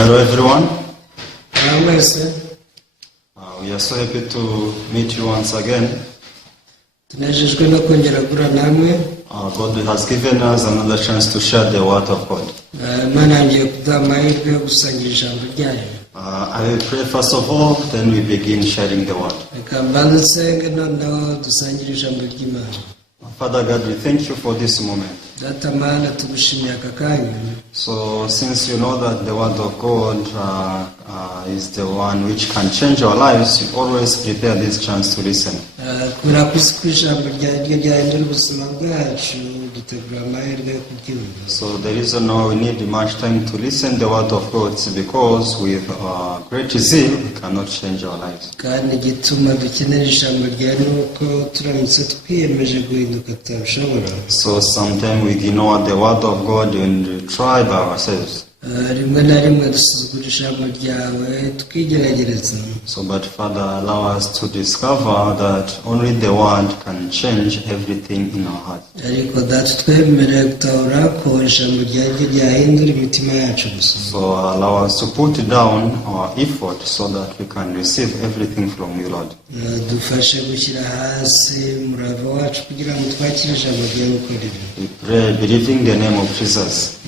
Hello everyone. We are so happy to meet you once again. God has given us another chance to share the word of God. I will pray first of all, then we begin sharing the word. Father God, we thank you for this moment. So since you know that the word of God is the one which can change our lives, you always prepare this chance to listen. So the reason why we need much time to listen the word of God is because with great zeal we cannot change our lives. So sometimes we ignore the word of God and we try by ourselves. So but Father, allow us to discover that only the word can change everything in our heart. So allow us to put down our effort so that we can receive everything from you, Lord. We pray believing the name of Jesus.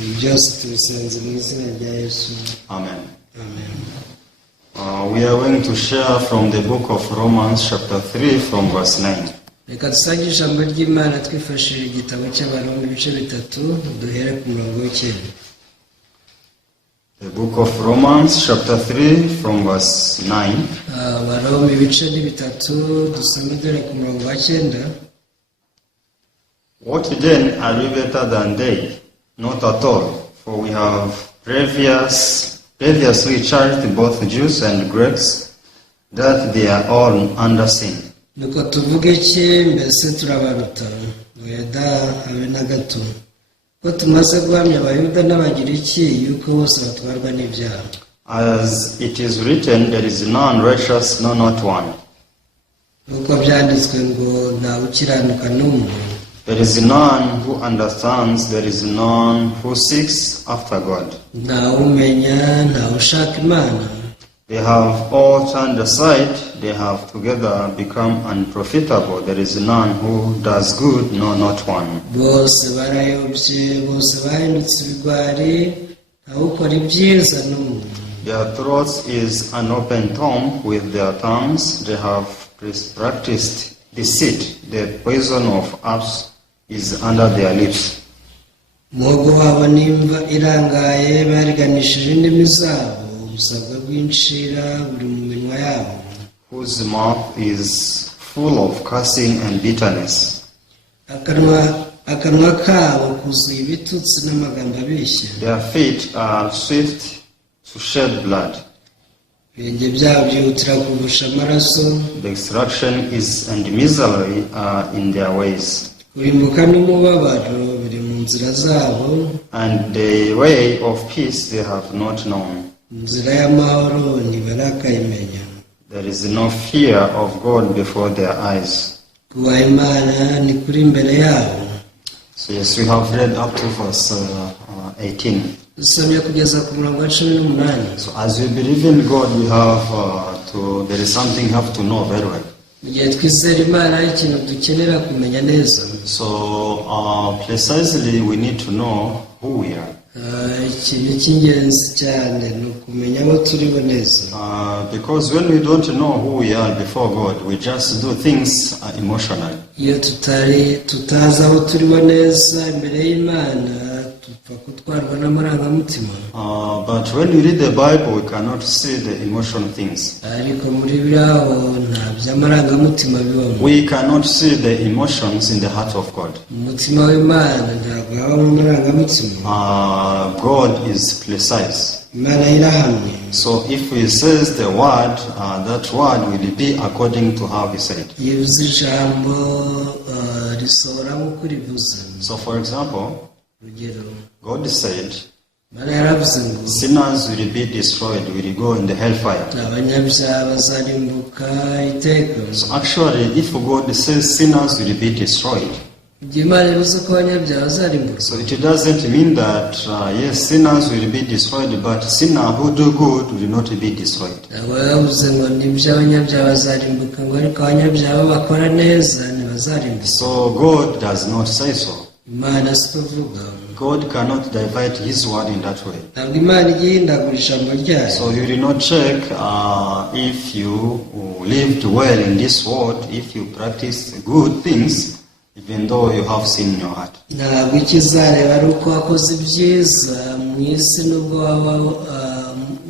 Amen. We are going to share from the book of Romans chapter 3 from verse 9. The book of Romans chapter 3 from verse 9. What then are we better than they? Not at all, for we have previously charged both Jews and Greeks that they are all under sin. As it is written, there is none righteous, no, not one. There is none who understands, there is none who seeks after God. They have all turned aside, they have together become unprofitable. There is none who does good, no, not one. Their throat is an open tomb, with their tongues they have practiced deceit. The poison of asps is under their lips. Whose mouth is full of cursing and bitterness. Their feet are swift to shed blood. Destruction is and misery are in their ways. And the way of peace they have not known. There is no fear of God before their eyes. So yes, we have read up to verse 18. So as we believe in God, we have there is something we have to know very well. So precisely we need to know who we are. Because when we don't know who we are before God, we just do things emotionally. But when we read the Bible, we cannot see the emotional things. We cannot see the emotions in the heart of God. God is precise. So if he says the word, that word will be according to how he said. So for example, God said, sinners will be destroyed, will go in the hellfire. So actually, if God says sinners will be destroyed, igihe Imana ivuze ko abanyabyaha bazarimburwa. So it doesn't mean that, yes, sinners will be destroyed, but sinners who do good will not be destroyed. ntabwo yavuze ngo nibyo abanyabyaha bazarimbuka, ngo ariko abanyabyaha bakora neza ntibazarimbuka. So God does not say so. Imana si kuvuga, God cannot divide his word in that way. ntabwo Imana ijya ihindagura ijambo ryayo. So you will not check if you lived well in this world, if you practice good things, even though you have sin in your heart. ntabwo ikizareba ari uko wakoze ibyiza mu isi n'ubwo waba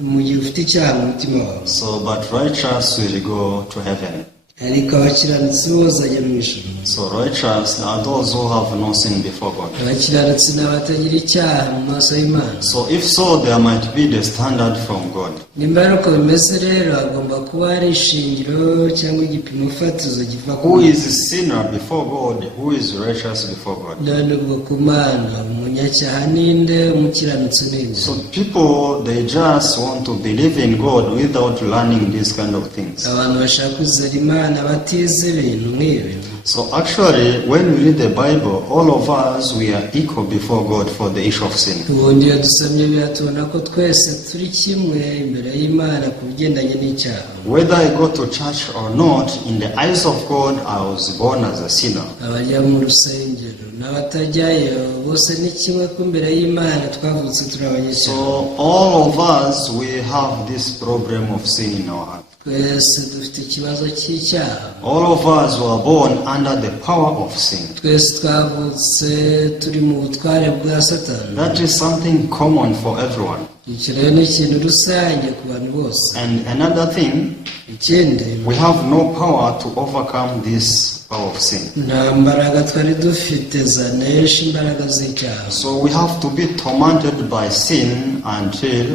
mu gihe ufite icyaha mu mutima wawe. So, but righteous will go to heaven. ariko abakiranutsi bo bazajya mu ijuru. So righteous are those who have no sin before God. abakiranutsi ni abatagira icyaha mu maso y'Imana. So if so, there might be the standard from God. nimba ari uko bimeze rero, hagomba kuba hari ishingiro cyangwa igipimo fatizo giva ku Who Mana. is a sinner before God? Who is righteous before God? none ubwo ku Mana umunyacyaha ninde, umukiranutsi ninde? So people, they just want to believe in God without learning these kind of things. abantu bashaka kwizera Imana batize ibintu nk'ibi. So actually, when we read the Bible, all of us, we are equal before God for the issue of sin. ubundi iyo dusomye biratubona ko twese turi kimwe imbere y'Imana ku bigendanye n'icyaha. Whether I go to church or not, in the eyes of God, I was born as a sinner. abajya mu rusengero n'abatajyayo bose ni kimwe ko imbere y'Imana twavutse turi abanyacyaha. So all of us, we have this problem of sin in our heart. twese dufite ikibazo cy'icyaha. All of us were born under the power of sin. twese twavutse turi mu butware bwa Satani. That is something common for everyone. icyo rero ni ikintu rusange ku bantu bose. And another thing, ikindi, we have no power to overcome this power of sin. nta mbaraga twari dufite zanesha imbaraga z'icyaha. So we have to be tormented by sin until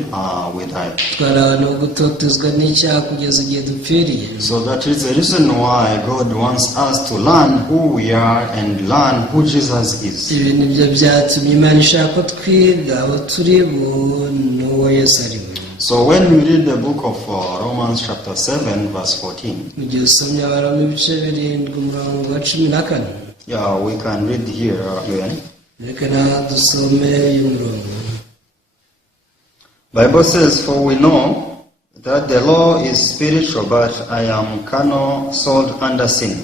we die. twari abantu gutotezwa n'icyaha kugeza igihe dupfiriye. So that is the reason why God wants us to learn who we are and learn who Jesus is. ibi ni byo byatumye Imana ishaka ko twiga abo turi bo n'uwo Yesu ari we. So when we read the book of Romans chapter 7 verse 14, mu gihe usomye Abaroma ibice 7 umurongo wa 14, yeah, we can read here again. reka na dusome uyu murongo. Bible says, "For we know that the law is spiritual, but I am carnal, sold under sin."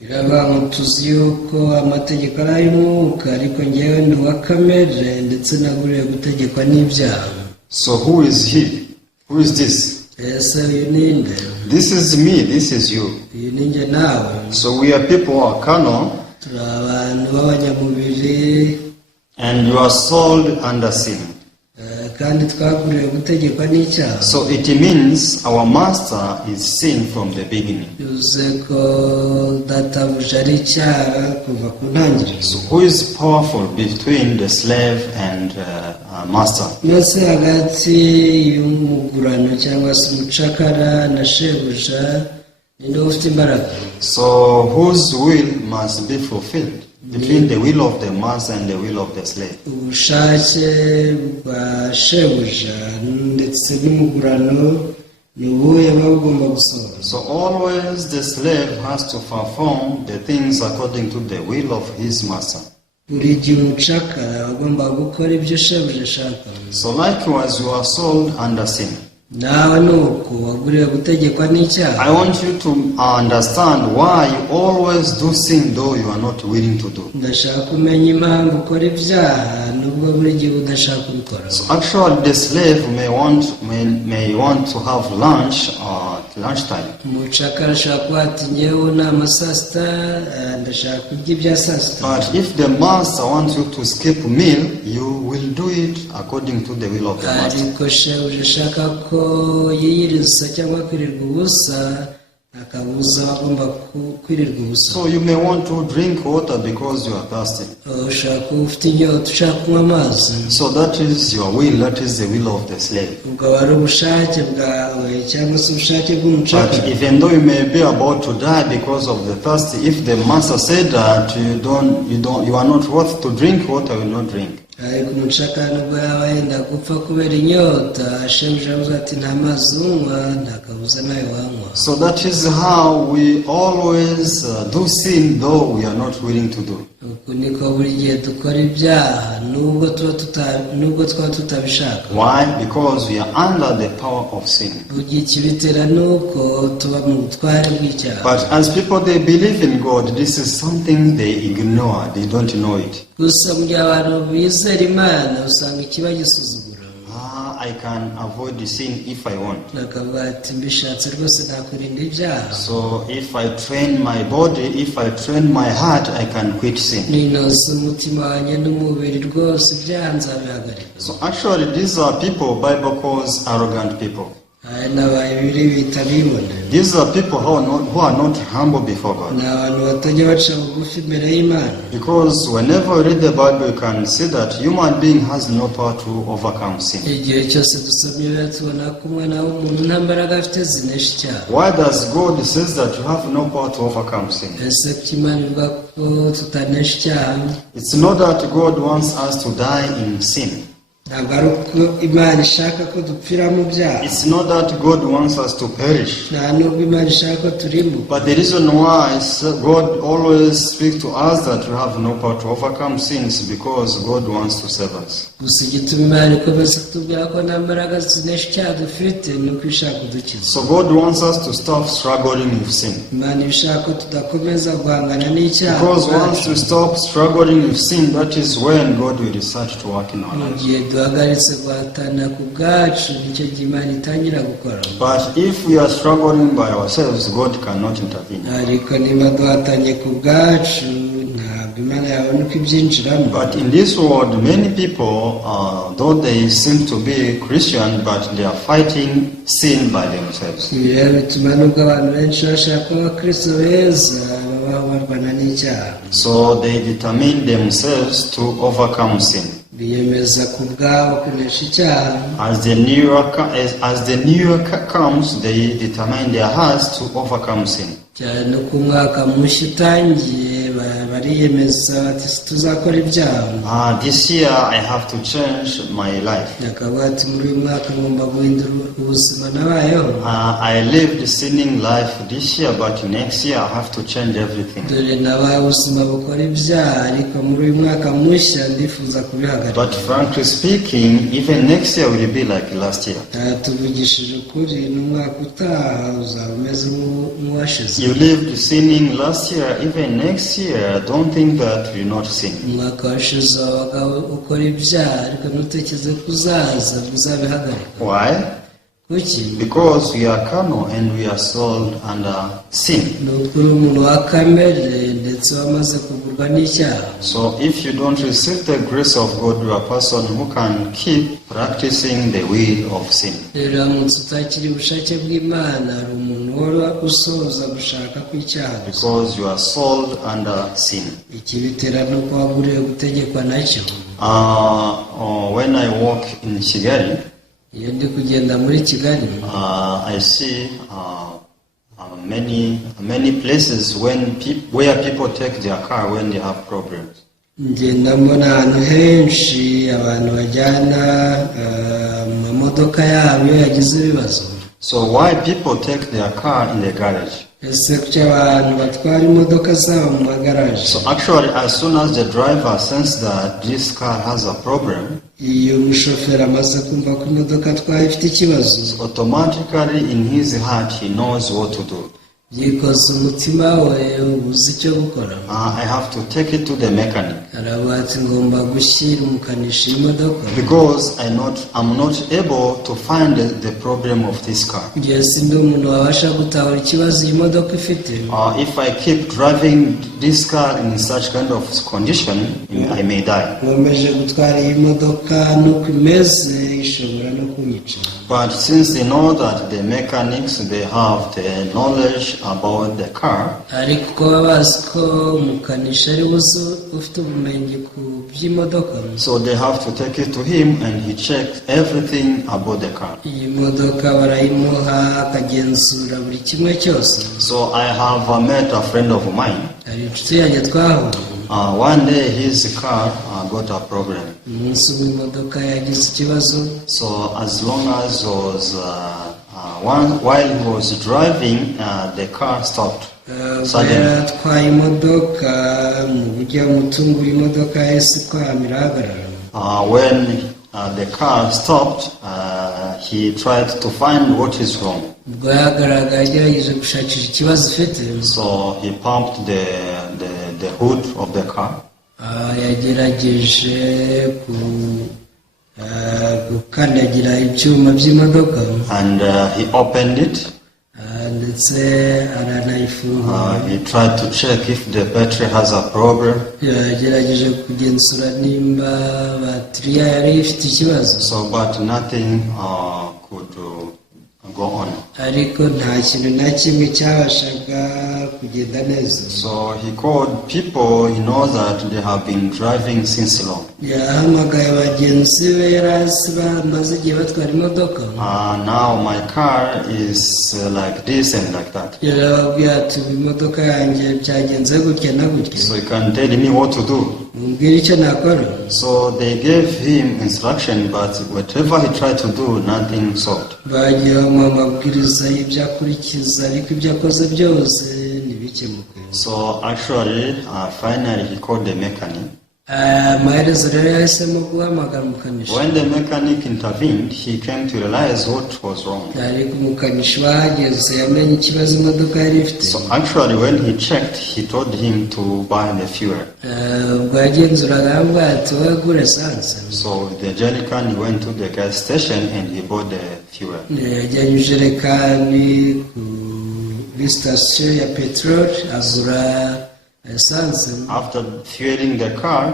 Biravuga ngo tuzi yuko amategeko ari ay'umwuka, ariko njyewe ndi uwa kamere ndetse naguriwe gutegekwa n'ibyaha. So who is he? Who is this? ese uyu ninde? This is me, this is you. uyu ni njye nawe. So we are people who are carnal, turi abantu b'abanyamubiri, and you are sold under sin. kandi twaguriwe gutegekwa n'icyaha. So it means our master is sin from the beginning. bivuze ko databuja ari icyaha kuva ku ntangiriro. So who is powerful between the slave and master? mbese hagati y'umugurano cyangwa se umucakara na shebuja ninde ufite imbaraga? So whose will must be fulfilled between the will of the master and the will of the slave? ubushake bwa shebuja ndetse n'umugurano ni ubuhe buba bugomba gusohora. So always the slave has to perform the things according to the will of his master. buri gihe umucakara agomba gukora ibyo shebuja ashaka. So likewise you are sold under sin. nawe ni uko waguriwe gutegekwa n'icyaha. I want you to understand why you always do sin though you are not willing to do. ndashaka kumenya impamvu ukora ibyaha nubwo buri gihe udashaka kubikora. So actually the slave may want to have lunch at lunchtime. umucakara ashaka kuba ati ngewe nama saa sita, ndashaka kurya ibya saa sita. But if the master wants you to skip meal, you will do it according to the will of the master. ariko shebuja ashaka ko yiyiriza cyangwa kwirirwa ubusa, akabuza abagomba kwirirwa ubusa. So you may want to drink water because you are thirsty. ushaka kuba ufite inyota, ushaka kunywa amazi. So that is your will, that is the will of the slave. ubwo ari ubushake bwawe cyangwa se ubushake But bw'umucakara. even though you may be about to die because of the thirst, if the master said that you are not worth to drink water, you will not drink. ariko umucakara nubwo yaba yenda gupfa kubera inyota, shebuja avuze ati nta mazi unywa, nta kabuza nayo wanywa. So that is how we always do sin, though we are not willing to do. uku niko buri gihe dukora ibyaha nubwo twaba tutabishaka. Why? Because we are under the power of sin. Burya ikibitera nuko tuba mu butware bw'icyaha. But as people, they believe in God, this is something they ignore. They don't know it. Gusa mu gihe abantu bizera Imana usanga ikiba gisuzugura. I can avoid the sin if I want. Bakavuga ati mbishatse rwose nakurinda ibyaha. So if I train my body, if I train my heart, I can quit sin. Ninoza umutima wanjye n'umubiri rwose ibyaha nzabihagarika. So actually these are people Bible calls arrogant people. Aya ni Bibiri bita bibona. These are people who are not humble before God. Ni abantu batajya baca bugufi imbere y'Imana. Because whenever you read the Bible, you can see that human being has no power to overcome sin. Igihe cyose dusomye biba tubona ko umwana w'umuntu nta mbaraga afite zinesha icyaha. Why does God says that you have no power to overcome sin? Ese kuki Imana ivuga ko tutanesha icyaha? It's not that God wants us to die in sin. Ntabwo ari uko Imana ishaka ko dupfira mu byaha. It's not that God wants us to perish. Nta nubwo Imana ishaka ko turimbuka. But the reason why God always speaks to us that we have no power to overcome sins because God wants to save us. Gusa igituma Imana ikomeza kutubwira ko nta mbaraga zinesha icyaha dufite ni uko ishaka kudukiza. So God wants us to stop struggling with sin. Imana ishaka ko tudakomeza guhangana n'icyaha. Because once we stop struggling with sin, that is when God will start to work in our lives. Duhagaritse guhatana ku bwacu nicyo gihe Imana itangira gukora. But if we are struggling by ourselves, God cannot intervene. Ariko niba duhatanye ku bwacu ntabwo Imana yabona uko ibyinjiramo. But in this world, many people, though they seem to be Christian, but they are fighting sin by themselves. Ibi rero bituma nubwo abantu benshi bashaka kuba abakristo beza babaho barwana n'icyaha. So they determine themselves to overcome sin. Biyemeza ku bwabo kunesha icyaha. As the new year comes, they determine their hearts to overcome sin. Cyane ko umwaka mushya utangiye bariyemeza bati tuzakora ibyaha. This year I have to change my life. Akavuga ati muri uyu mwaka ngomba guhindura ubuzima nabayeho. I lived sinning life this year, but next year I have to change everything. Dore nabaye ubuzima bukora ibyaha ariko muri uyu mwaka mushya ndifuza kubihagarika. But frankly speaking, even next year will be like last year. Tuvugishije ukuri n'umwaka utaha uzaba umeze nk'uwashize. You lived sinning last year, even next year, don't think that you're not sinning. Umwaka washize wabaga ukora ibyaha ariko ntutekereze ko uzaza uzabihagarika. Why? Kuki? Because we are carnal and we are sold under sin. Ni ukuri umuntu wa kamere ndetse wamaze kugurwa n'icyaha. So if you don't receive the grace of God, you are a person who can keep practicing the will of sin. Rero uramutse utakiri ubushake bw'Imana hari umuntu wari usoza gushaka kw'icyaha. Because you are sold under sin. Ikibitera ni uko waguriwe gutegekwa nacyo. When I walk in Kigali, iyo ndi kugenda muri Kigali, I see many places where people take their car when they have problems. ngenda mbona ahantu henshi abantu bajyana amamodoka yabo iyo yagize ibibazo. So why people take their car in the garage? Ese kuki abantu batwara imodoka zabo mu magaraje? So actually, as soon as the driver senses that this car has a problem, iyo umushoferi amaze kumva ko imodoka atwaye ifite ikibazo, automatically in his heart he knows what to do. yikoza umutima we ubuze icyo gukora. I have to take it to the mechanic. Aravuga ati ngomba gushyira umukanishi imodoka. Because I'm not able to find the problem of this car. Ngiye sindi umuntu wabasha gutahura ikibazo iyi modoka ifite. If I keep driving this car in such kind of condition, I may die. Nkomeje gutwara iyi modoka nuko imeze ishobora no kunyica. But since they know that the mechanics, they have the knowledge about the car, ariko kuba bazi ko umukanishi ari buze ufite ubumenyi ku by'imodoka, so they have to take it to him and he checks everything about the car. iyi modoka barayimuha akagenzura buri kimwe cyose. So I have met a friend of mine. Hari inshuti yanjye twahuye. One day his car got a problem. umunsi umwe imodoka yagize ikibazo. So as long as was while he was driving, the car stopped. yari atwaye imodoka mu buryo umutungo w'imodoka yahise kwamira ahagarara. When the car stopped, he tried to find what is wrong. ubwo yahagararaga yagerageje gushakisha ikibazo ifite. So he pumped the hood of the car. yagerageje gukandagira ibyuma by'imodoka. And he opened it. ndetse aranayifungura. He tried to check if the battery has a problem. yagerageje kugenzura nimba batiriya yari ifite ikibazo. So, but nothing could go on. ariko nta kintu na kimwe cyabashaga kugenda neza. So he called people he knows that they have been driving since long. yahamagaye abagenzi be yari azi bamaze igihe batwara imodoka. Now my car is like this and like that. yarababwiye ati imodoka yanjye byagenze gutya na gutya. So you can tell me what to do. mumbwire icyo nakora. So they gave him instruction, but whatever he tried to do, nothing solved. bagiye bamuha amabwiriza y'ibyo akurikiza ariko ibyo akoze byose ntibikemuke. So actually, finally he called the mechanic. amaherezo rero yahisemo guhamagara umukanishi. When the mechanic intervened, he came to realize what was wrong. ariko umukanishi wahageze yamenye ikibazo imodoka yari ifite. So actually, when he checked, he told him to buy the fuel. ubwo yagenzuraga aramubwira ati wowe gura esanse. So the jerrycan, he went to the gas station and he bought the fuel. yajyanye ijerekani kuri sitasiyo ya peteroli agura esanse. After fueling the car,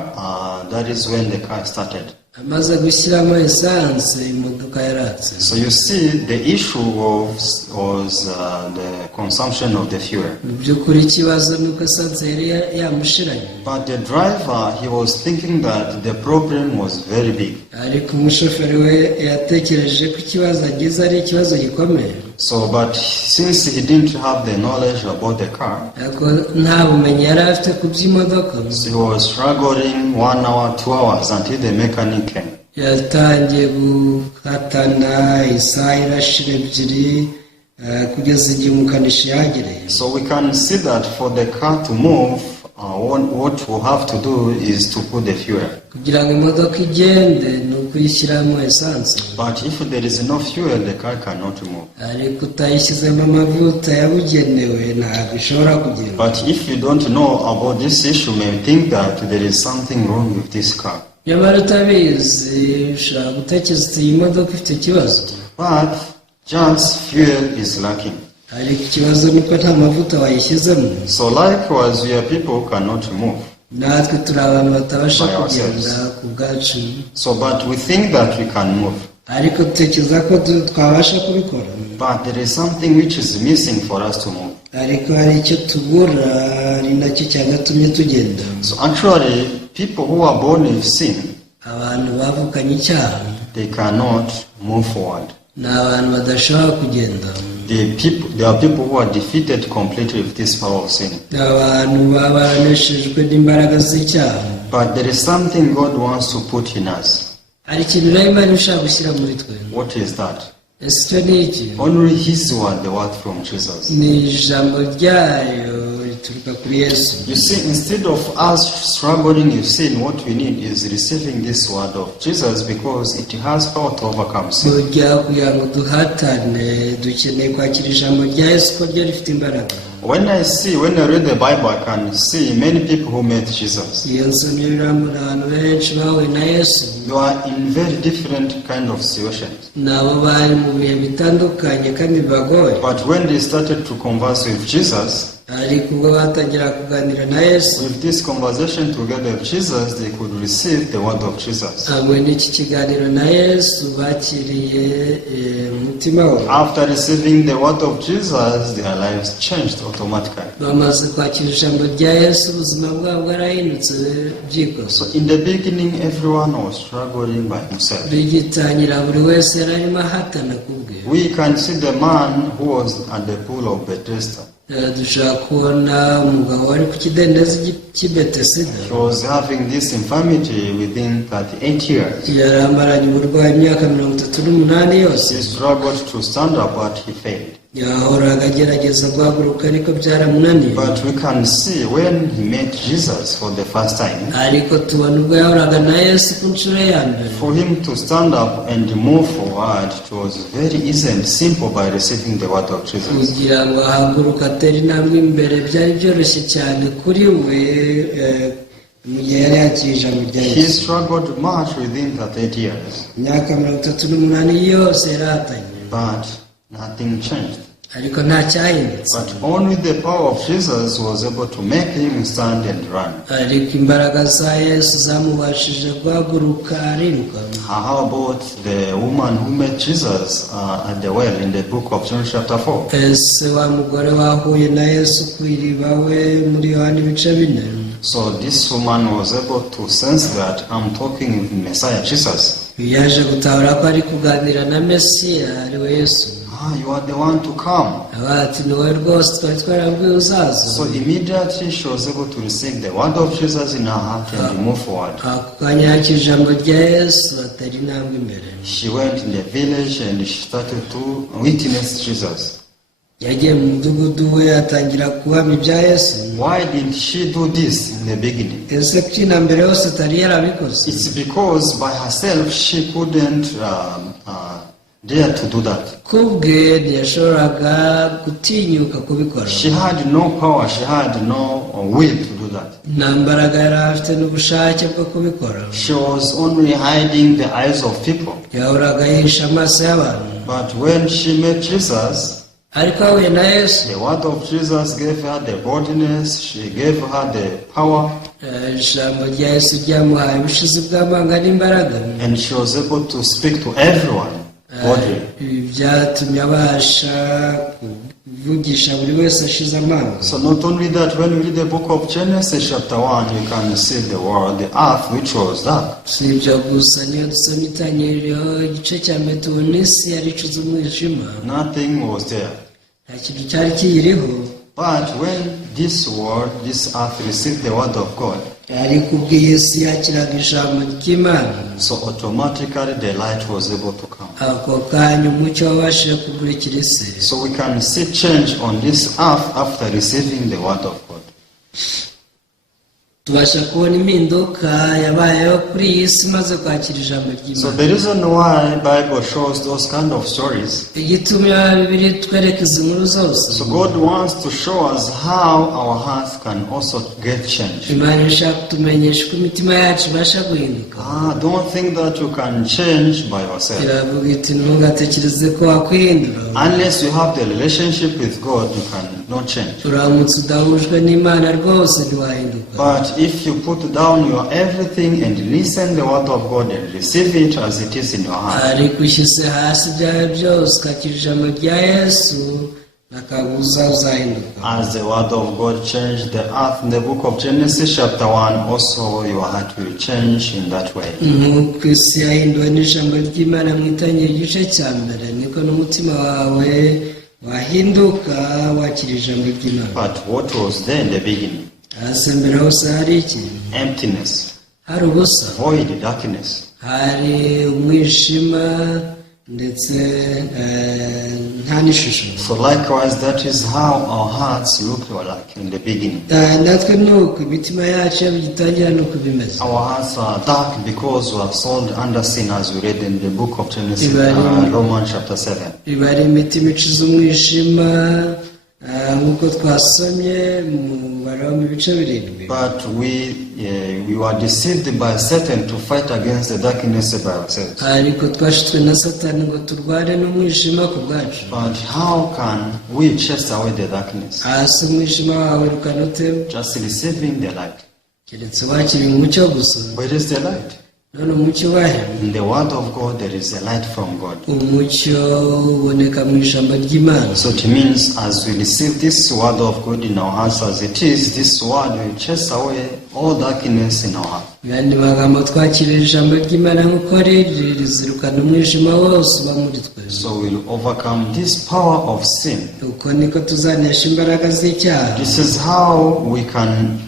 that is when the car started. amaze gushyiramo esanse imodoka yaratse. So you see, the issue was the consumption of the fuel. mu by'ukuri ikibazo ni uko esanse yari yamushiranye. But the driver, he was thinking that the problem was very big. ariko umushoferi we yatekereje ko ikibazo agize ari ikibazo gikomeye. So, but since he didn't have the knowledge about the car, ariko nta bumenyi yari afite ku by'imodoka. so he was struggling 1 hour, 2 hours until the mechanic came. yatangiye guhatana isaha irashira ebyiri kugeza igihe umukanishi yagereye. So we can see that for the car to move, what we have to do is to put the fuel. kugira ngo imodoka igende ni ukuyishyiramo esanse. But if there is no fuel, the car cannot move. ariko utayishyizemo amavuta yabugenewe ntabwo ishobora kugenda. But if you don't know about this issue, you may think that there is something wrong with this car. nyamara utabizi ushobora gutekereza uti iyi modoka ifite ikibazo. But just fuel is lacking. ariko ikibazo ni uko nta mavuta wayishyizemo. So likewise, we are people who cannot move. natwe turi abantu batabasha By ourselves. kugenda ku bwacu. So, but we think that we can move. ariko dutekereza ko twabasha kubikora. But there is something which is missing for us to move. ariko hari icyo tubura ari nacyo cyagatumye tugenda. So actually, people who are born with sin, abantu bavukanye icyaha they cannot move forward. ni abantu badashobora kugenda. There are people who are defeated completely with this power of sin. ni abantu baba baraneshejwe n'imbaraga z'icyaha. But there is something God wants to put in us. hari ikintu nayo Imana ishaka gushyira muri twe. What is that? ese icyo ni iki? Only His word, the word from Jesus. ni ijambo ryayo rituruka kuri Yesu. You see, instead of us struggling with sin, what we need is receiving this word of Jesus because it has power to overcome sin. kugira ngo duhatane dukeneye kwakira ijambo rya Yesu ko ryo rifite imbaraga. When I read the Bible, I can see many people who met Jesus. iyo nsomye birambura abantu benshi bahuye na Yesu. They are in very different kind of situations. nabo bari mu bihe bitandukanye kandi bibagoye. But when they started to converse with Jesus, ariko ubwo batangira kuganira na Yesu, with this conversation together with Jesus, they could receive the word of Jesus. hamwe n'iki kiganiro na Yesu bakiriye umutima we. After receiving the word of Jesus, their lives changed automatically. bamaze kwakira ijambo rya Yesu ubuzima bwabo bwarahindutse byikoze. So in the beginning, everyone was struggling by himself. bigitangira buri wese yari arimo ahatana ku bwe. We can see the man who was at the pool of Bethesda. dushobora kubona umugabo wari ku kidendezi cy'i Betesida. He was having this infirmity within 38 years. yari amaranye uburwayi imyaka 38 yose. He struggled to stand up, but he failed. yahoraga agerageza guhaguruka ariko byaramunaniye. But we can see when he met Jesus for the first time, ariko tubona ubwo yahoraga na Yesu ku nshuro ya mbere, for him to stand up and move forward, it was very easy and simple by receiving the word of Jesus. kugira ngo ahaguruke atere intambwe imbere byari byoroshye cyane kuri we mu gihe yari yakiriye ijambo rya He Yesu. struggled much within 38 years, imyaka 38 yose yarahatanye, but nothing changed. ariko nta cyahindutse. But only the power of Jesus was able to make him stand and run. ariko imbaraga za Yesu zamubashije guhaguruka ariruka. How about the woman who met Jesus at the well in the book of John chapter 4? ese wa mugore wahuye na Yesu ku iriba we muri Yohana ibice 4. So this woman was able to sense that I'm talking with Messiah Jesus. yaje gutahura ko ari kuganira na Mesiya ari we Yesu. You are the one to come. abati ni wowe rwose twari twarabwiye uzaza. So immediately she was able to receive the word of Jesus in her heart and move forward. ako kanya yakira ijambo rya Yesu atari intambwe imbere. She went in the village and she started to witness Jesus. yagiye mu mudugudu we atangira kuhamya ibya Yesu. Why did she do this in the beginning? ese kuki na mbere yose atari yarabikoze? It's because by herself she couldn't dare to do that. kubwe ntiyashoboraga gutinyuka kubikora. She had no power, she had no will to do that. nta mbaraga yari afite n'ubushake bwo kubikora. She was only hiding the eyes of people. yahoraga yihisha amaso y'abantu. But when she met Jesus, ariko ahuye na Yesu, the word of Jesus gave her the boldness, she gave her the power, ijambo rya Yesu ryamuhaye ubushizi bw'amanga n'imbaraga. and she was able to speak to everyone boldly. ibi byatumye abasha kuvugisha buri wese ashize amanga. So not only that, when we read the book of Genesis chapter 1, you can see the world, the earth which was dark. si ibyo gusa, niyo dusoma itangiriro igice cya mbere tubona isi yari icuze umwijima, Nothing was there. nta kintu cyari kiyiriho. But when this world, this earth received the word of God, ariko ubwo iyi si yakiraga ijambo ry'Imana, so automatically the light was able to come. ako kanya umucyo wabashije kumurikira isi. So we can see change on this earth after receiving the word of God. tubasha kubona impinduka yabayeho kuri iyi si maze kwakira ijambo So ry'Imana. the reason why Bible shows those kind of stories, igituma bibiri twereka izi nkuru zose, so God wants to show us how our hearts can also get changed. Imana ishaka kutumenyesha ko imitima yacu ibasha guhinduka. Don't think that you can change by yourself. iravuga iti ntugatekereze ko wakwihindura. Unless you have the relationship with God, you cannot change. uramutse udahujwe n'Imana rwose ntiwahinduka. But if you put down your everything and listen the word of God and receive it as it is in your heart, ariko ushyize hasi ibyawe byose ukakira ijambo rya Yesu nakabuza uzahinduka. as the word of God changed the earth in the book of Genesis chapter 1, also your heart will change in that way. nk'uko isi yahinduwe n'ijambo ry'Imana mu itangiriro igice cya mbere, niko n'umutima wawe wahinduka wakira ijambo ry'Imana. But what was there in the beginning? hasi mbere hose hari iki? Emptiness, hari ubusa, void, darkness. hari umwijima ndetse nta n'ishusho. So likewise, that is how our hearts look like in the beginning. natwe nuko imitima yacu iyo bigitangira nuko bimeze. Our hearts are dark because we are sold under sin, as we read in the book of Genesis, Romans chapter 7. iba ari imitima icuze umwijima nk'uko twasomye mu Baroma ibice 7. But we were deceived by Satan to fight against the darkness by ourselves. ariko twashutswe na Satani ngo turwane n'umwijima ku bwacu. But how can we chase away the darkness? hasi umwijima wawe rukana ute? Just receiving the light. keretse wakiriye umucyo gusa. Where is the light? none umucyo wahe? In the word of God, there is a light from God. umucyo uboneka mu ijambo ry'Imana. So it means as we receive this word of God in our hearts as it is, this word will chase away all darkness in our heart. yandi magambo twakirira ijambo ry'Imana nk'uko riri rizirukana umwijima wose uba muri twe. So we'll overcome this power of sin. Uko niko tuzanesha imbaraga z'icyaha. This is how we can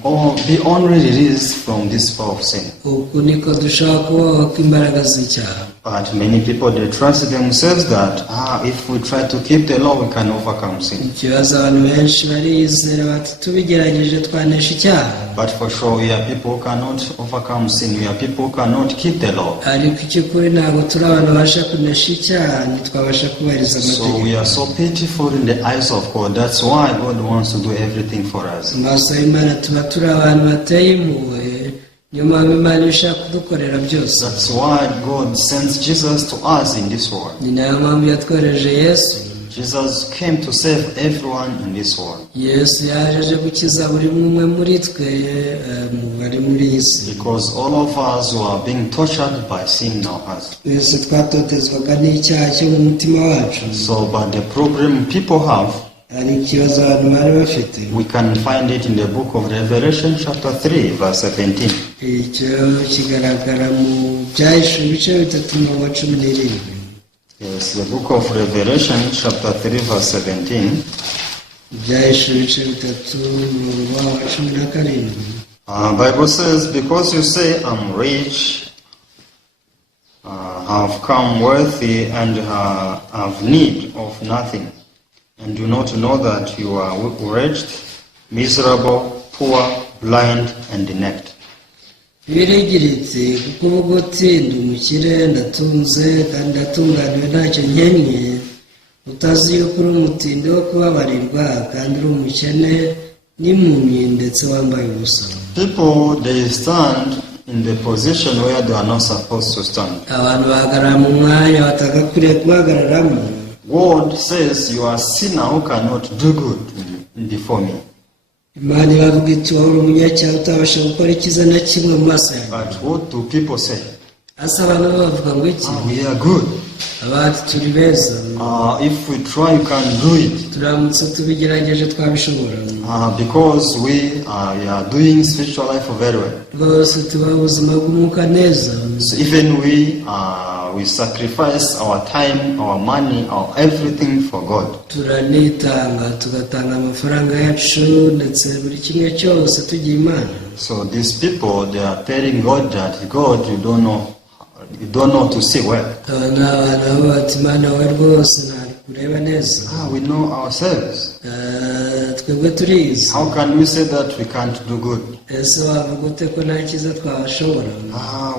be only released from this power of sin. Uko niko dushobora kubohoka imbaraga z'icyaha. But many people, they trust themselves that if we try to keep the law, we can overcome sin. Ikibazo abantu benshi barizera bati tubigerageje twanesha icyaha. But for sure, we are people who cannot overcome sin. We are people who cannot keep the law. Ariko icy'ukuri ntabwo turi abantu babasha kunesha icyaha, ntitwabasha kubahiriza So amategeko. we are so pitiful in the eyes of God. That's why God wants to do everything for us. Mu maso y'Imana tuba turi abantu bateye impuhwe, niyo mpamvu Imana ishaka kudukorera byose. That's why God sends Jesus to us in this world. Ni nayo mpamvu yatwohereje Yesu. Jesus came to save everyone in this world. Yesu yaje gukiza buri umwe muri twe bari muri iyi si. Because all of us were being tortured by sin in our hearts. Twese twatotezwaga n'icyaha cyo mu mutima wacu. So, but the problem people have, Hari ikibazo abantu bari bafite. we can find it in the book of Revelation chapter 3 verse 17. Icyo kigaragara mu Byahishuwe ibice 3:17. Yes, the book of Revelation chapter 3 verse 17. Byahishuwe ibice 3:17. Bible says, because you say I'm rich, have come wealthy and have need of nothing, and do not know that you are wretched, miserable, poor, blind, and naked. Birigira iti kuko uvuga uti ndi umukire ndatunze kandi ndatunganiwe ntacyo nkennye, utazi yuko uri umutindi wo kubabarirwa kandi uri umukene n'impumyi ndetse wambaye ubusa. People, they stand in the position where they are not supposed to stand. Abantu bahagarara mu mwanya batagakwiriye guhagararamo. God says you are a sinner who cannot do good before me. Imana iravuga iti wowe uri umunyacyaha utabasha gukora icyiza na kimwe mu maso yanjye. But what do people say? Asa abantu bavuga ngo iki? We are good. Abandi turi beza. If we try, we can do it. Turamutse tubigerageje twabishobora. Because we are doing spiritual life very well. Rwose tubaho ubuzima bw'umwuka neza. So even we sacrifice our time, our money, our everything for God. Turanitanga, tugatanga amafaranga yacu ndetse buri kimwe cyose tugiye Imana. So these people, they are telling God that, God, you don't know to see well. Abantu bati Imana we rwose ntari kureba neza. We know ourselves. Twebwe turizi. How can we say that we can't do good? Ese wavuga ute ko nta cyiza twashobora?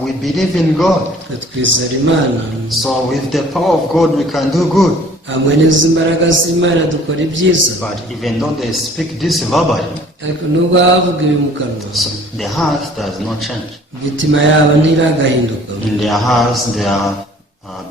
We believe in God. Twizera Imana. So with the power of God, we can do good. Hamwe n'izi mbaraga z'Imana dukora ibyiza. But even though they speak this verbally, ariko nubwo bavuga ibi mu kanwa, the heart does not change. imitima yabo ntiragahinduka. In their hearts, they are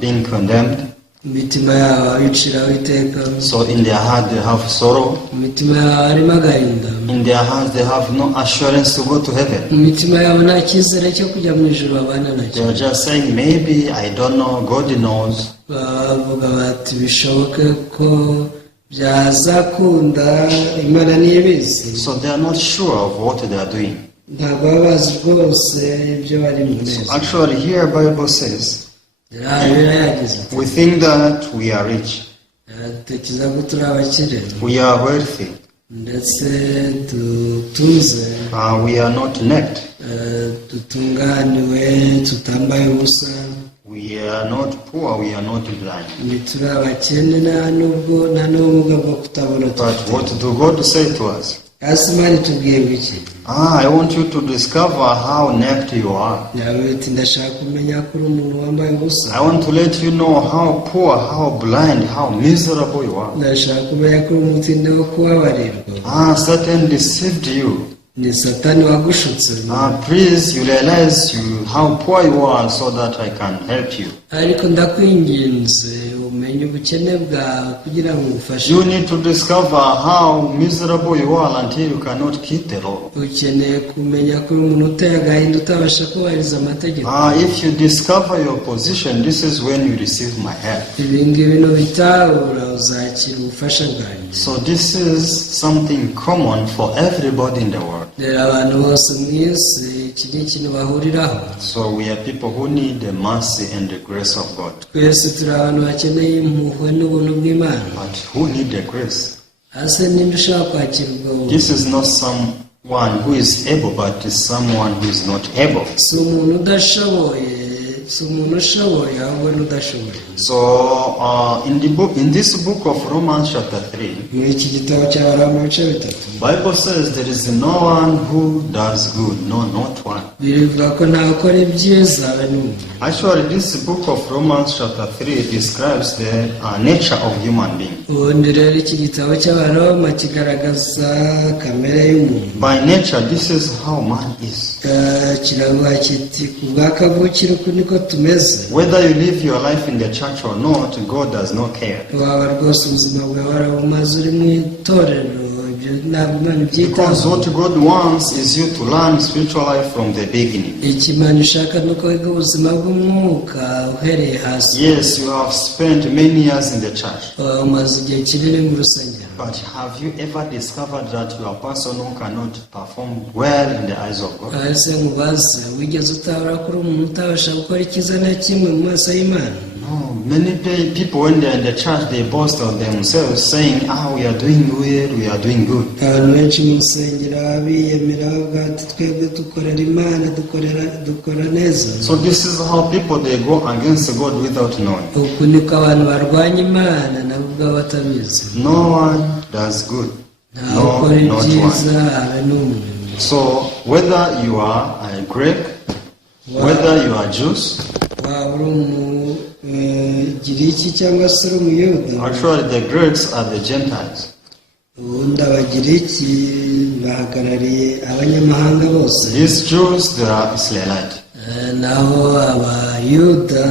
being condemned. Imitima yabo biciraho iteka. So in their heart, they have sorrow. Imitima yabo harimo agahinda. In their hearts, they have no assurance to go to heaven. Imitima yabo nta cyizere cyo kujya mu ijuru babana nacyo. They are just saying, maybe, I don't know, God knows. Bavuga bati bishoboke ko byazakunda, Imana niyibizi. So they are not sure of what they are doing. Ntabwo baba bazi rwose ibyo bari mu So neza. actually here Bible says, Birayagize ati, we think that we are rich, dutekereza ko turi abakire we are wealthy, ndetse dutunze, we are not naked, dutunganiwe, tutambaye ubusa, we are not poor, we are not blind. ntituri abakene nta n'ubumuga bwo kutabona But dufite. what do God say to us? Hasi Imana itubwiye ngo iki? I want you to discover how naked you are. Yawe iti ndashaka kumenya ko uri umuntu wambaye ubusa. I want to let you know how poor, how blind, how miserable you are. Ndashaka kumenya ko uri umutindi wo kubabarirwa. Satan deceived you. Ni Satani wagushutse. Please, you realize how poor you are so that I can help you. Ariko ndakwinginze umenye ubukene bwawe kugira ngo ngufashe. You need to discover how miserable you are until you cannot keep the law. Ukeneye kumenya ko uri umuntu uteye agahinda utabasha kubahiriza amategeko. If you discover your position, this is when you receive my help. Ibi ngibi nubitahura uzakira ubufasha bwanjye. So this is something common for everybody in the world. Rero abantu bose mu isi iki ni ikintu bahuriraho. So we are people who need the mercy and the grace of God. Twese turi abantu bakeneye impuhwe n'ubuntu bw'Imana. But who need the grace? Hase ninde ushaka kwakira ubwo buntu? This is not someone who is able, but is someone who is not able. Si umuntu udashoboye, si umuntu ushoboye ahubwo n'udashoboye. So in this book of Romans chapter 3, Muri iki gitabo cy'Abaroma ibice bitatu, Bible says there is no one who does good, no, not one. birivuga ko nta ukora ibyiza habe n'umwe. Actually, this book of Romans chapter 3 describes the nature of human being. Ubundi rero iki gitabo cy'Abaroma kigaragaza kamere y'umuntu. By nature, this is how man is. Kiravuga kiti ku bwa kavukire uku niko tumeze. Whether you live your life in the church or not, God does not care. Waba rwose ubuzima bwawe warabumaze uri mu itorero, ibyo ntabwo Imana Because ibyitaho. what God wants is you to learn spiritual life from the beginning. Icyo Imana ishaka ni uko wiga ubuzima bw'umwuka uhereye hasi. Yes, you have spent many years in the church. Umaze igihe kinini mu rusengero. But have you ever discovered that you are a person who cannot perform well in the eyes of God? Ese nkubaze wigeze utabura kuri umuntu utabasha gukora icyiza na kimwe mu maso y'Imana? No, many people when they are in the church, they boast of themselves saying, we are doing well, we are doing good. Abantu benshi mu rusengero biyemera bavuga ati twebwe dukorera Imana, dukora neza. So this is how people they go against God without knowing. Uku niko abantu barwanya Imana nabo ubwabo batabizi. No one does good. Nta No, ukora not ibyiza one. habe n'umwe. So whether you are a Greek, whether you are Jews, Waba uri umugiriki cyangwa se uri umuyuda. actually the Greeks are the Gentiles. Ubundi abagiriki bahagarariye abanyamahanga bose. These Jews, they are Israelites. Naho abayuda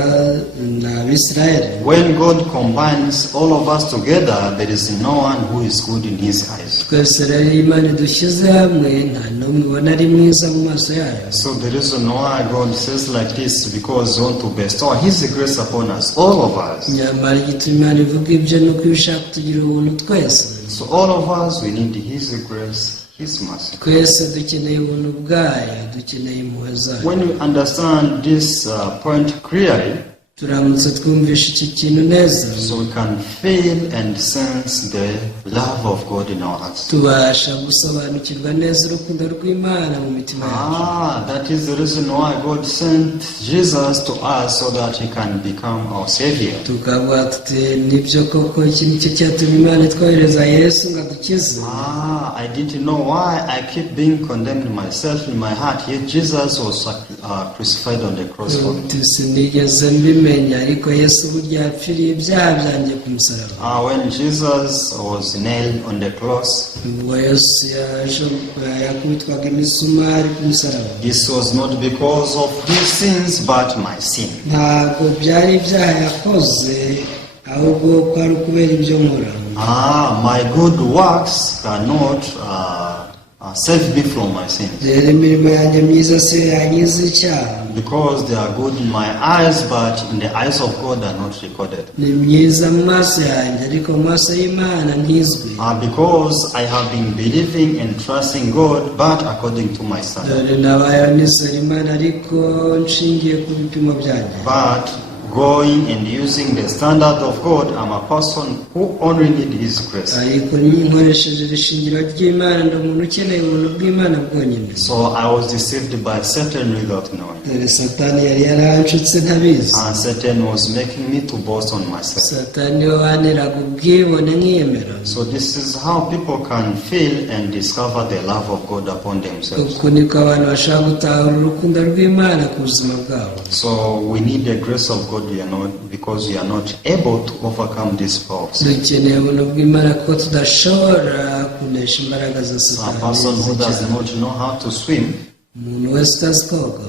ni abisirayeli. When God combines all of us together, there is no one who is good in his eyes. Twese rero Imana dushyize hamwe nta n'umwe ubona ari mwiza mu maso yayo. So the reason why God says like this is because he wants to bestow his grace upon us, all of us. Nyamara igituma Imana ivuga ibyo ni uko ishaka kutugira ubuntu twese. So all of us, we need his grace, his mercy. Twese dukeneye ubuntu bwayo, dukeneye impuhwe zayo. When we understand this point clearly, Turamutse twumvishe iki kintu neza, so we can feel and sense the love of God in our hearts. tubasha gusobanukirwa neza urukundo rw'Imana mu mitima yacu. That is the reason why God sent Jesus to us so that he can become our Savior. Tukavuga tuti nibyo koko iki nicyo cyatumye Imana itwohereza Yesu ngo adukize. I didn't know why I keep being condemned myself in my heart, yet Jesus was crucified on the cross for me. Sinigeze mbimenya ariko Yesu burya yapfiriye ibyaha byanjye ku musaraba. When Jesus was nailed on the cross, Ubwo Yesu yakubitwaga imisumari ku musaraba. this was not because of his sins but my sin. Ntabwo byari ibyaha yakoze ahubwo kwari ukubera ibyo nkora. My good works cannot save me from my sins. Rero imirimo yanjye myiza si yo yankiza icyaha. Because they are good in my eyes, but in the eyes of God they are not recorded. Ni myiza mu maso yanjye ariko mu maso y'Imana ntizwi. Because I have been believing and trusting God, but according to my standard. Dore nabayeho nizera Imana ariko nshingiye ku bipimo byanjye. But going and using the standard of God, I'm a person who only need his grace. Ariko nkoresheje ishingiro ry'Imana ndi umuntu ukeneye ubuntu bw'Imana bwonyine. So I was deceived by Satan without knowing. Dore Satani yari yaranshutse ntabizi. And Satan was making me to boast on myself. Satani we wanteraga ubwibone nkiyemera. So this is how people can feel and discover the love of God upon themselves. Uku niko abantu bashaka gutahura urukundo rw'Imana ku buzima bwabo. So we need the grace of God, because we are not able to overcome these powers. Dukeneye ubuntu bw'Imana kuko tudashobora kunesha imbaraga za A person who does Satani. not know how to swim, Umuntu wese utazi koga,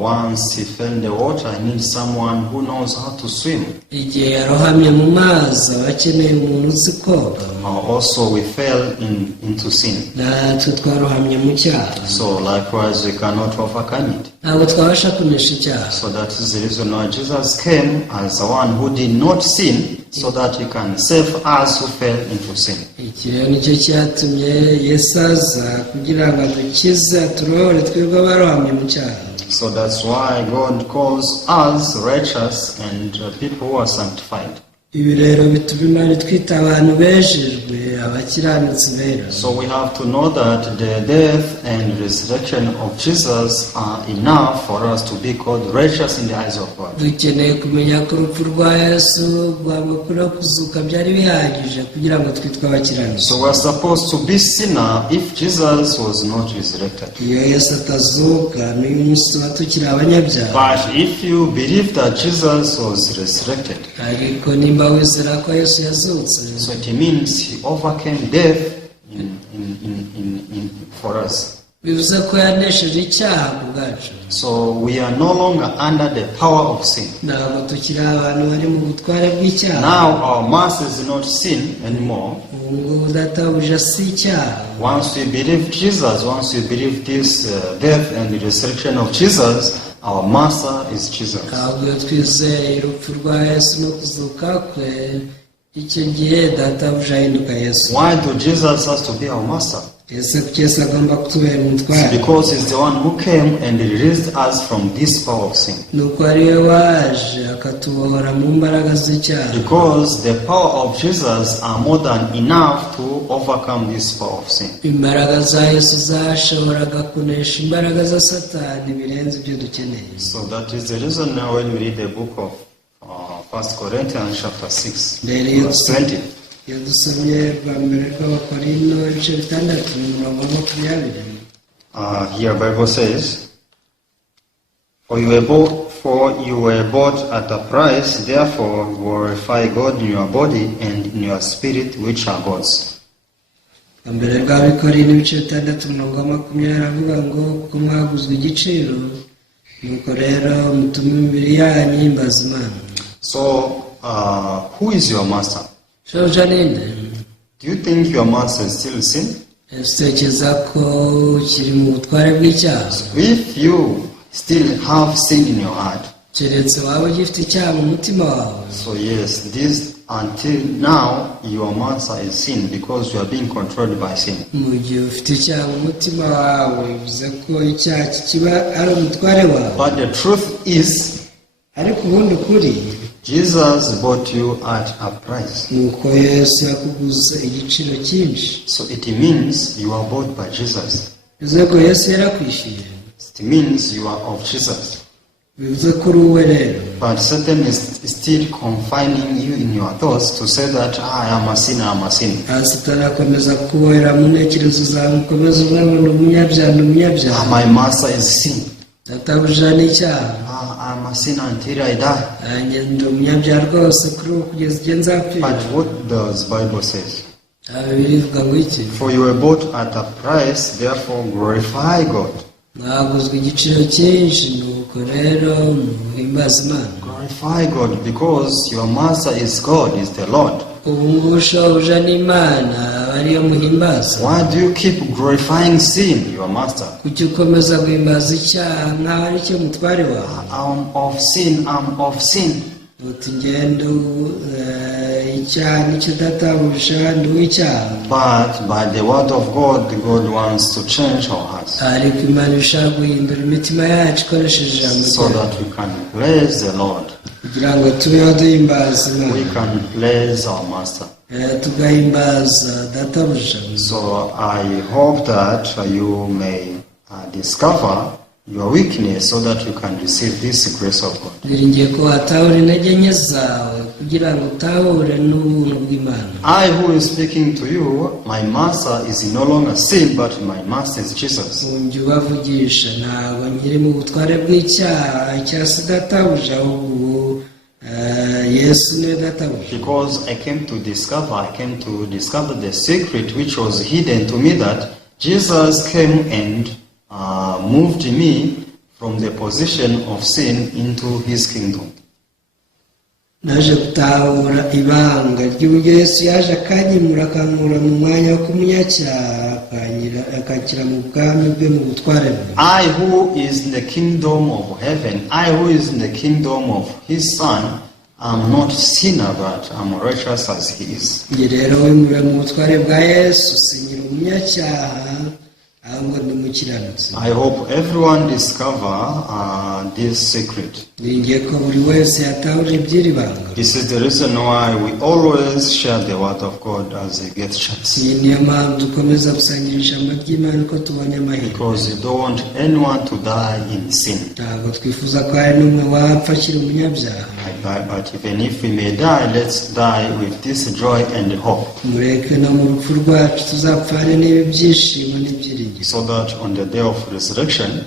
once he fell in the water, he needs someone who knows how to swim. igihe yarohamye mu mazi aba akeneye umuntu uzi koga. Also we fell into sin. Natwe twarohamye mu cyaha, So likewise we cannot overcome it. ntabwo twabasha kunesha icyaha. So that is the reason why Jesus came as the one who did not sin, so that he can save us who fell into sin. Iki rero nicyo cyatumye Yesu aza kugira ngo adukize aturohore batwirwa barohamye mu cyaha. So that's why God calls us righteous and people who are sanctified. Ibi rero bituma Imana twita abantu bejejwe, abakiranutsi bera. So we have to know that the death and resurrection of Jesus are enough for us to be called righteous in the eyes of God. Dukeneye kumenya ko urupfu rwa Yesu rwamukura kuzuka byari bihagije kugira ngo twitwe abakiranutsi. So we're supposed to be sinner if Jesus was not resurrected. Iyo Yesu atazuka n'uyu munsi tuba tukiri abanyabyaha. But if you believe that Jesus was resurrected, Ariko nimba wizera ko Yesu yazutse, so it means he overcame death for us. bivuze ko yanesheje icyaha ku bwacu. So we are no longer under the power of sin. Ntabwo tukiri abantu bari mu butware bw'icyaha. Now our master is not sin anymore. Ubu ngubu databuja si icyaha. Once we believe Jesus, once we believe this death and the resurrection of Jesus, our master is Jesus. Ntabwo iyo twizeye urupfu rwa Yesu no kuzuka kwe, icyo gihe databuja ahinduka Yesu. Why do Jesus has to be our master? Ese kuki Yesu agomba kutubera It's umutware? because he's the one who came and released us from this power of sin. Nuko ari we waje akatubohora mu mbaraga z'icyaha. Because the power of Jesus are more than enough to overcome this power of sin. Imbaraga za Yesu zashoboraga kunesha imbaraga za Satani birenze ibyo dukeneye. So that is the reason now when we read the book of 1 Corinthians chapter 6, verse 20. Iyo dusomye rwa mbere rw'Abakorinto ibice 6:20, Here Bible says, For you were bought at a price, therefore glorify God in your body and in your spirit, which are God's. rwa mbere rw'Abakorinto ibice 6:20 aravuga ngo kuko mwaguzwe igiciro, nuko rero mutume imibiri yanyu ihimbaza Imana. So, who is your master? Shoja ninde? Do you think your master is still sin? Utekereza ko ukiri mu butware bw'icyaha? If you still have sin in your heart, Keretse waba ugifite icyaha mu mutima wawe. so yes, this until now your master is sin because you are being controlled by sin. Mu gihe ufite icyaha mu mutima wawe, bivuze ko icyaha kiba ari umutware wawe. But the truth is, Ariko ubundi ukuri, Jesus bought you at a price. nuko Yesu yakuguze igiciro cyinshi. So it means you are bought by Jesus. Bivuze ko Yesu yarakwishyuye. It means you are of Jesus. Bivuze ko uri uwe rero. But Satan is still confining you in your thoughts to say that I am a sinner, I am a sinner. Satani akomeza kubohera mu ntekerezo zawe, ukomeza uvuga ngo ni umunyabyaha, ni umunyabyaha. My master is sin. Databuja ni icyaha. I am a sinner until I die. Nanjye ndi umunyabyaha rwose kuri ubu kugeza igihe nzapfira. But what does Bible says? Bibiliya ivuga ngo iki? For you were bought at a price, therefore glorify God. Mwaguzwe igiciro cyinshi, nuko rero muhimbaze Imana. Glorify God because your master is God, is the Lord. Ubu ngubu shobuja ni Imana, aba ariyo muhimbaza. Why do you keep glorifying sin, your master? Kuki ukomeza guhimbaza icyaha nk'aho ari cyo mutware wawe? I'm of sin. Uti ngendo icyaha nicyo databuja, ndi uw'icyaha. But by the word of God, God wants to change our hearts Ariko Imana ishaka guhindura imitima yacu ikoresheje ijambo so ryayo, that we can praise the Lord. kugira ngo tubeho duhimbaza We Imana. can praise our master. Tugahimbaza databuja. So I hope that you may discover your weakness so that you can receive this grace of God. Biringiye ko watahura intege nke zawe kugira ngo utahure n'ubuntu bw'Imana. I who is speaking to you, my master is no longer sin, but my master is Jesus. Munjye ubavugisha, ntabwo nkiri mu butware bw'icyaha cya se databuja, ahubwo Yesu niwe databuja. Because I came to discover the secret which was hidden to me, that Jesus came and moved me from the position of sin into his kingdom. Naje gutahura ibanga ry'uburyo Yesu yaje akanyimura, akankura mu mwanya wo kumunyacyaha, akanshyira mu bwami bwe, mu butware bwe. I who is in the kingdom of heaven, I who is in the kingdom of his son, am not sinner, but am righteous as he is. Njye rero wimuriwe mu butware bwa Yesu, sinkiri umunyacyaha, ahubwo ndi umukiranutsi. I hope everyone discover this secret. Ningiye ko buri wese yatahura iby'iri banga. This is the reason why we always share the word of God as we get chance. Iyi niyo mpamvu dukomeza gusangira ijambo ry'Imana uko tubonye amahirwe. Because you don't want anyone to die in sin. Ntabwo twifuza ko hari n'umwe wapfa akiri umunyabyaha. But even if we may die, let's die with this joy and hope. Mureke no mu rupfu rwacu tuzapfane n'ibi byishimo n'ibyiringiro. So that on the day of resurrection,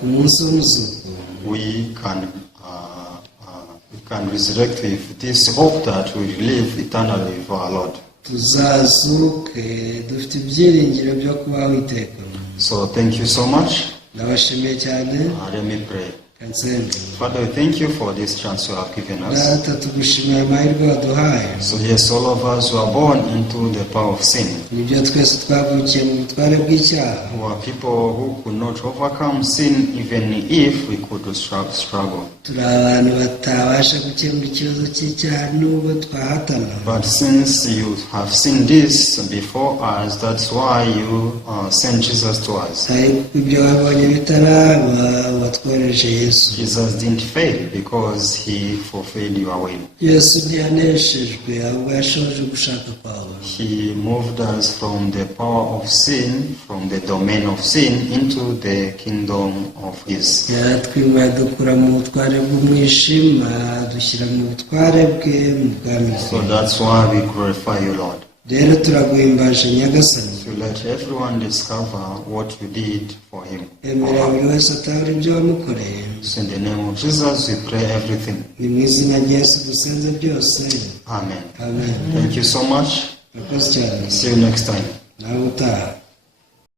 ku munsi w'umuzuko we can resurrect with this hope that we will live eternally with our Lord. tuzazuke dufite ibyiringiro byo kubaho iteka. So thank you so much. Ndabashimiye cyane. Let me pray. Kansenge. Father, we thank you for this chance you have given us. Data, tugushimiye amahirwe waduhaye. So yes, all of us were born into the power of sin. Nibyo twese twavukiye mu butware bw'icyaha. We are people who could not overcome sin even if we could struggle. Turi abantu batabasha gukemura ikibazo cy'icyaha nubwo twahatana. But since you have seen this before us, that's why you sent Jesus to us. Ariko ibyo wabonye bitaraba watwohereje Yesu. Jesus didn't fail because he fulfilled your will. Yesu ntiyaneshejwe ahubwo yashoje gushaka kwawe. He moved us from the power of sin, from the domain of sin, into the kingdom of his. Yaratwimuye dukura mu butware bw'umwijima dushyira mu butware bwe mu bwami bwe. So that's why we glorify you, Lord. Rero turaguhimbaje Nyagasani. To let everyone discover what you did for him. Emera buri wese atahura ibyo wamukoreye. So in the name of Jesus we pray everything. Ni mu izina rya Yesu dusenze byose. Amen. Amen. Thank you so much. Murakoze cyane. See you next time. Nawe utaha.